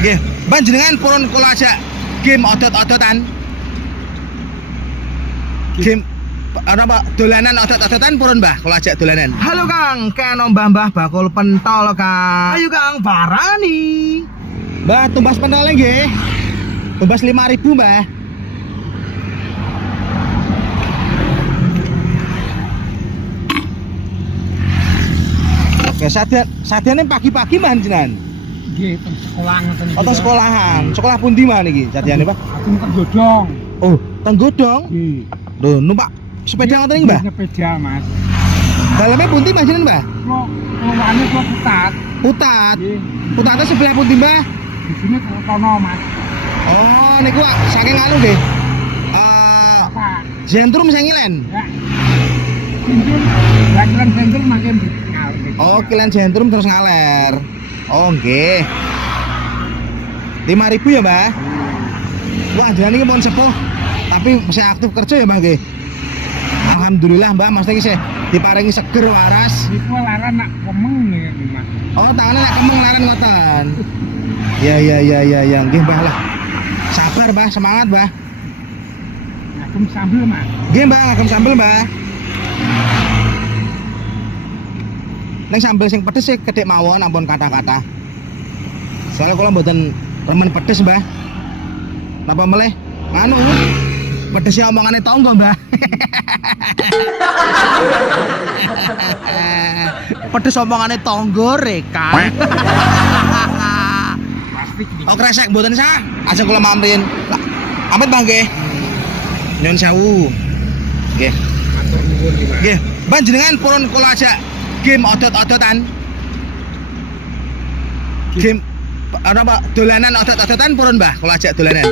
Nggih, panjenengan purun kula ajak game odot-odotan. Game ana apa dolanan odot-odotan purun Mbah kula ajak dolanan. Halo Kang, kena Mbah bakul pentol Kang. Ayo Kang, barani. Mbah tumbas pentolnya nggih. Tumbas 5.000 Mbah. Oke, sadiane pagi-pagi Mbah jenengan. Nggih, teng sekolahan ngoten iki. Atau sekolahan. Sekolah pundi Mbah niki sadiane, Pak? Aku tergodong. Oh, tenggodong. Nggih. Lho, numpak sepeda ngoten iki, Mbah? Sepeda, Mas. Dalamnya pundi Mbah jenengan, Mbah? Keluarnya kok putat. Putat. Nggih. Putatnya sebelah pundi, Mbah? Di sini kono, Mas. Oh, niku saking anu nggih. Apa? Zentrum Sengilen. Ya. Sentrum, bagian sentrum makin ngalir. Oh, kilen Zentrum terus ngaler. Oh, nggih. 5.000 ya, Mbah? Wah, jenengan iki pun sepuh. Tapi saya aktif kerja ya, Mbah nggih. Alhamdulillah, Mbah, maksudnya iki diparingi seger waras. Iku laran nak kemeng nih, Mas. Oh, tangannya nak kemeng laran ngoten. Ya, nggih, Mbah lah. Sabar, Mbah, semangat, Mbah. Ngagem sambel, Mas. Nggih, Mbah, ngagem sambel, Mbah. Neng sambel sing pedes sih kedek mawon ampun kata-kata. Soalnya kalau mboten remen pedes, Mbah. Napa meleh? Nganu. Pedesnya omongane tonggo, Mbah. Pedes omongane tonggo rekan. Pasti gini. Oh, kresek mboten sah. Ajeng kula mamprin. Lah, amit Mbah nggih. Nyun sewu. Nggih. Matur nuwun iki, Mas. Nggih, panjenengan purun kula ajak game odot-odotan. Game ana apa dolanan odot-odotan purun Mbah kula ajak dolanan.